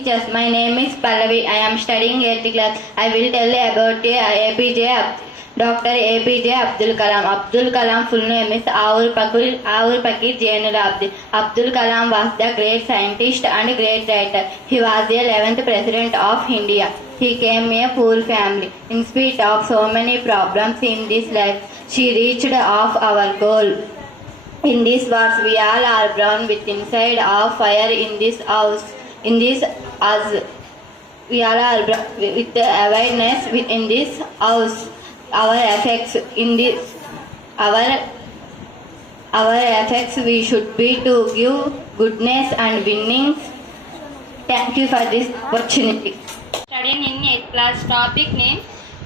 teachers. My name is Pallavi. I am studying 8th class. I will tell about Dr. APJ Abdul Kalam. Abdul Kalam full name is Aur Pakir Jainul Abdi. Abdul Kalam was the great scientist and great writer. He was the 11th president of India. He came from a poor family. In spite of so many problems in this life, she reached of our goal. In this verse, we all are born with inside of fire in this house. In this as we all are with the awareness within this house. Our effects in this our effects we should be to give goodness and winnings. Thank you for this opportunity. Studying in 8th class. Topic name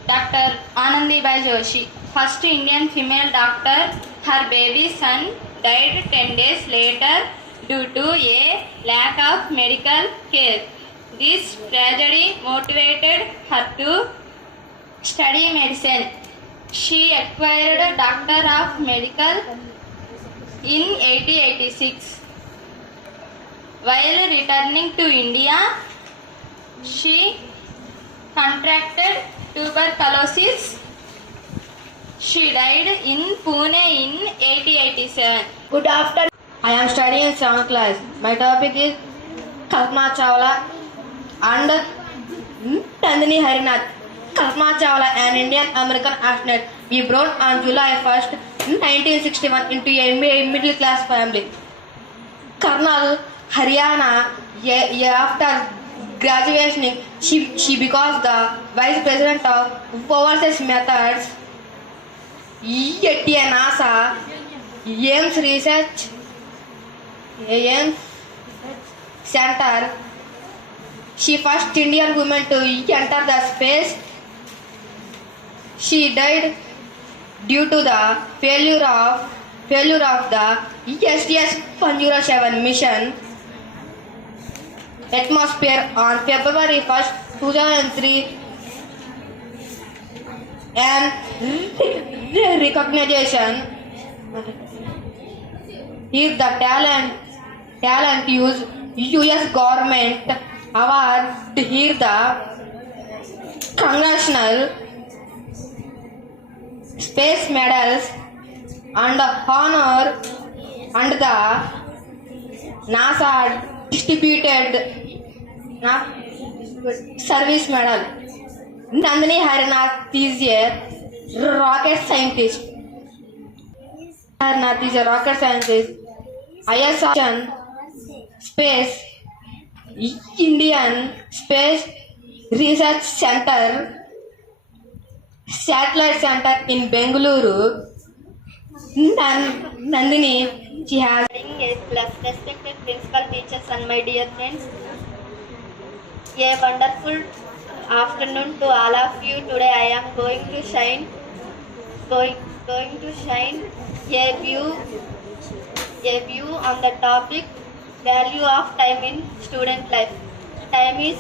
Dr. Anandibai Joshi. First Indian female doctor. Her baby son died 10 days later due to a lack of medical care. This tragedy motivated her to study medicine. She acquired Doctor of Medical in 1886. While returning to India, she contracted tuberculosis. She died in Pune in 1887. Good afternoon. I am studying in 7th class. My topic is Kalpana Chawla and Nandini Harinath. Kalpana Chawla, an Indian American astronaut, was born on July 1st, 1961 into a middle class family. Karnal, Haryana. After graduation, she became the vice president of overseas methods at NASA Ames Research Center. She first Indian woman to enter the space. She died due to the failure of the STS-107 mission atmosphere on February 1st, 2003. And recognition is the talent use US government award. Here the congressional space medals and honor and the NASA distributed service medal. Nandini Harinath is a rocket scientist. Harinath is a rocket scientist. ISR Space Indian Space Research Center Satellite Center in Bengaluru. Nandini, she has Studying 8th class. Respected principal, teachers and my dear friends. A wonderful afternoon to all of you. Today I am going to shine a view on the topic value of time in student life. Time is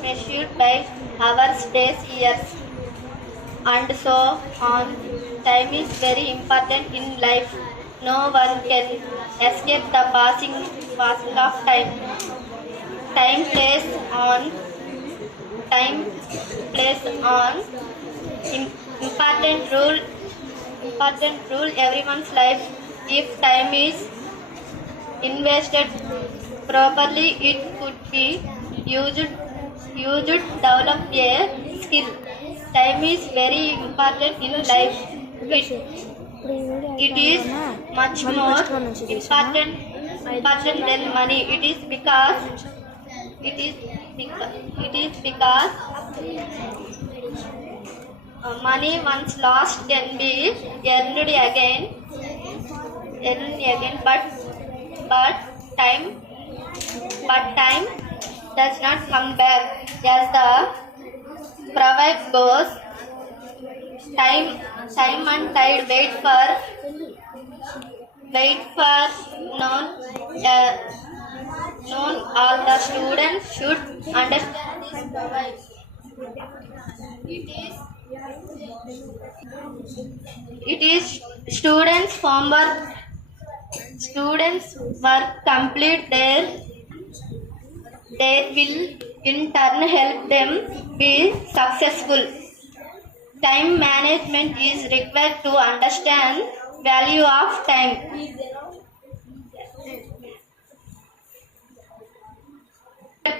measured by hours, days, years, and so on. Time is very important in life. No one can escape the passing of time. Time plays on important rule everyone's life. If time is invested properly, it could be used to develop a skill. Time is very important in life. It is much more important than money. It is because money once lost can be earned again, but time does not come back. As the proverb goes, time and tide wait for none. All the students should understand this proverb. It is students' homework. Students work complete their They will in turn help them be successful. Time management is required to understand value of time.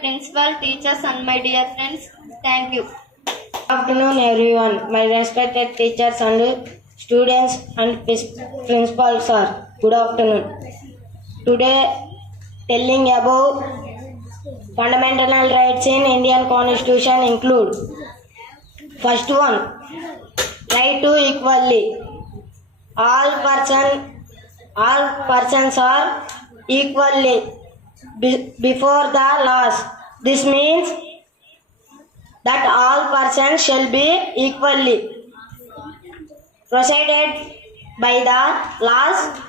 Principal, teachers and my dear friends, thank you. Good afternoon, everyone. My respected teachers and students and principals sir. Good afternoon. Today, telling about fundamental rights in Indian Constitution include first one, right to equality. All persons are equally before the laws. This means that all persons shall be equally provided by the laws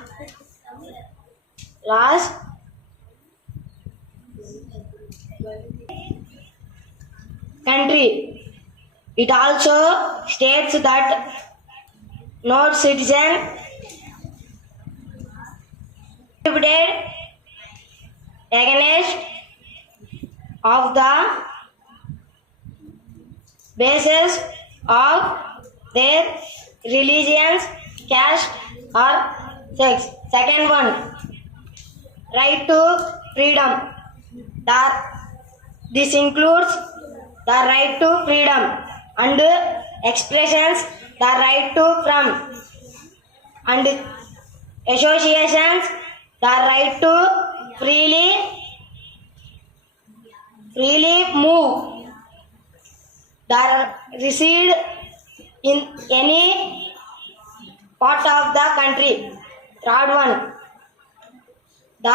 country. It also states that no citizen prohibited against of the basis of their religions, caste or sex. Second one, right to freedom. This includes the right to freedom and expressions, the right to from and associations, the right to freely move, the reside in any part of the country. Third one, the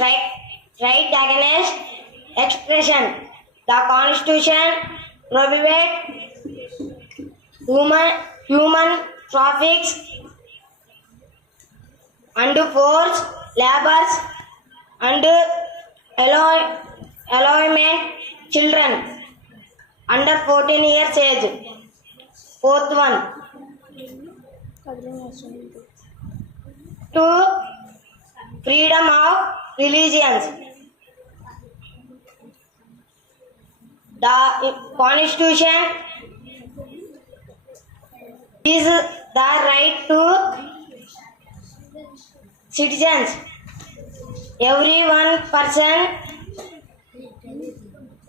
right against expression. The Constitution prohibits human traffics and forced labors and allowment children under 14 years age. Fourth one, to freedom of religions. The Constitution is the right to citizens. Every one person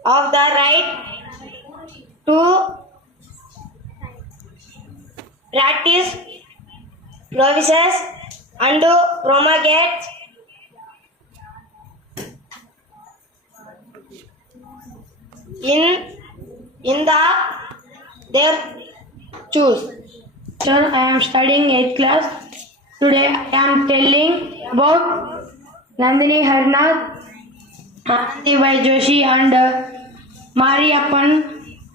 of the right to practice, provises and promulgate in their choose. Sir, I am studying 8th class. Today I am telling about Nandini Harinath, Anandi Vai Joshi and Mariappan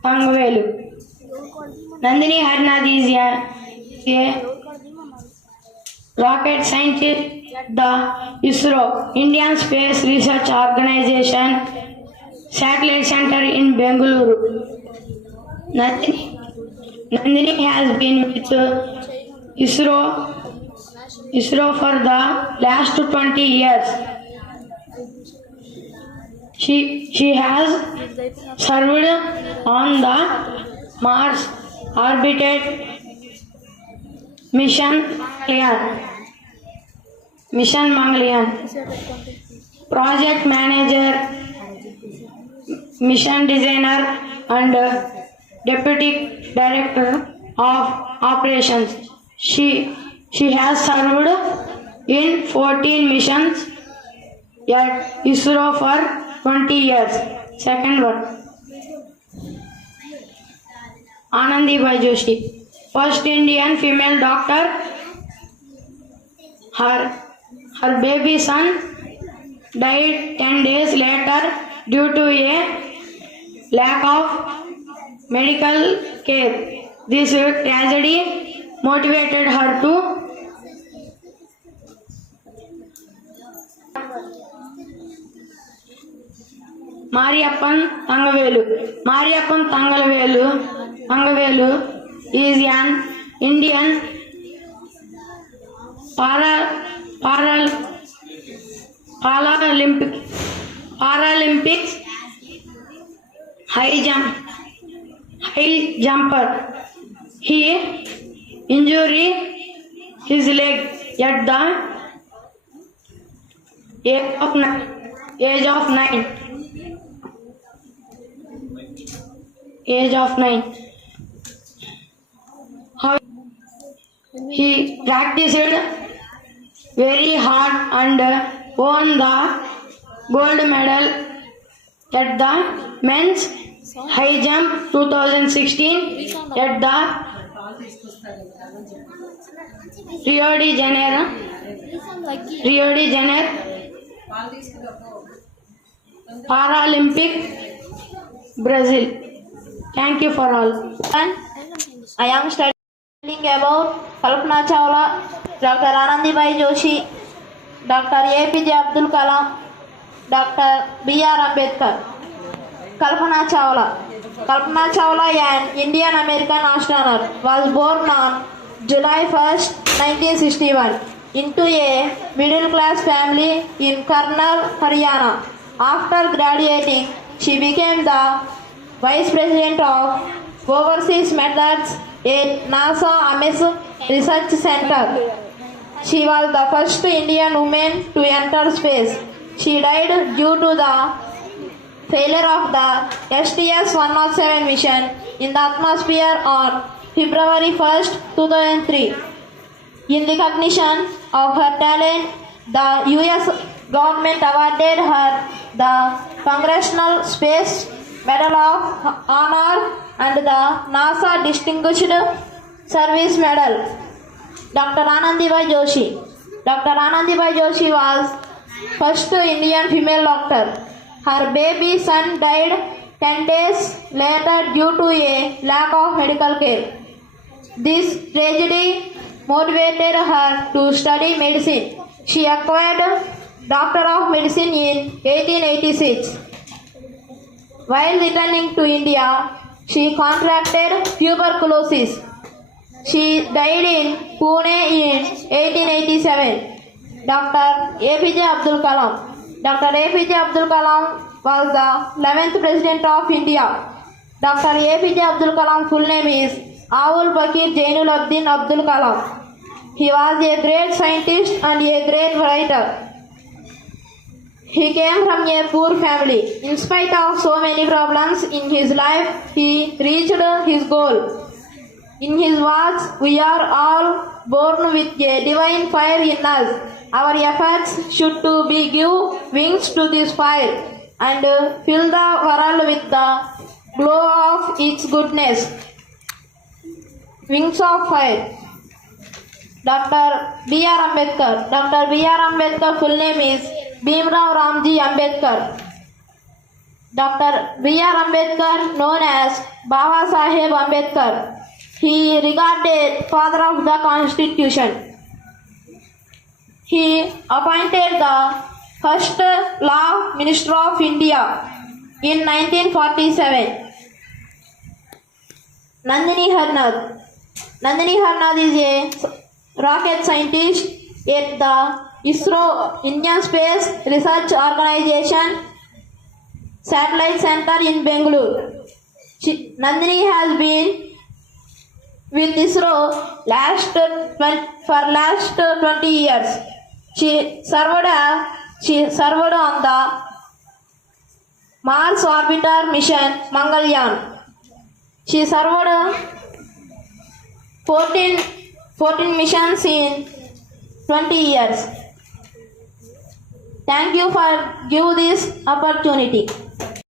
Tangavelu. Nandini Harinath is a rocket scientist at the ISRO, Indian Space Research Organization, Satellite Center in Bengaluru. Nandini has been with ISRO for the last 20 years. She has served on the Mars orbited Mission Mangalyaan, project manager, mission designer and deputy director of operations. She has served in 14 missions at ISRO for 20 years. Second one, Anandi Vai Joshi, first Indian female doctor. Her baby son died 10 days later due to a lack of medical care. This tragedy motivated her to Mariappan Tangavelu. Mariappan Tangavelu is an Indian Paralympic Paralympics high jumper. He injured his leg at the age of 9. How he practiced very hard and won the gold medal at the men's high jump 2016 at the Rio de Janeiro, Paralympic, Brazil. Thank you for all. I am studying about Kalpana Chawla, Dr. Anandibai Joshi, Dr. APJ Abdul Kalam, Dr. B.R. Ambedkar. Kalpana Chawla. Kalpana Chawla, an Indian American astronaut, was born on July 1st, 1961, into a middle class family in Karnal, Haryana. After graduating, she became the Vice President of Overseas Methods at NASA Ames Research Center. She was the first Indian woman to enter space. She died due to the failure of the STS-107 mission in the atmosphere on February 1st, 2003. In recognition of her talent, the US government awarded her the Congressional Space Medal of Honor and the NASA Distinguished Service Medal. Dr. Anandibai Joshi. Dr. Anandibai Joshi was first Indian female doctor. Her baby son died 10 days later due to a lack of medical care. This tragedy motivated her to study medicine. She acquired Doctor of Medicine in 1886. While returning to India, she contracted tuberculosis. She died in Pune in 1887. Dr. APJ Abdul Kalam. Dr. APJ Abdul Kalam was the 11th President of India. Dr. APJ Abdul Kalam full name is Awul Pakir Jainulabdin Abdul Kalam. He was a great scientist and a great writer. He came from a poor family. In spite of so many problems in his life, he reached his goal. In his words, we are all born with a divine fire in us. Our efforts should to be give wings to this fire and fill the world with the glow of its goodness. Wings of fire. Dr. B.R. Ambedkar. Dr. B.R. Ambedkar full name is Bhimrao Ramji Ambedkar. Dr. B.R. Ambedkar, known as Baba Saheb Ambedkar, he regarded father of the Constitution. He appointed the first Law Minister of India in 1947. Nandini Harnath. Nandini Harnath is a rocket scientist at the ISRO, Indian Space Research Organization Satellite Center in Bangalore. Nandini has been with ISRO for last 20 years. She served on the Mars Orbiter mission Mangalyaan. She served 14 missions in 20 years. Thank you for giving this opportunity.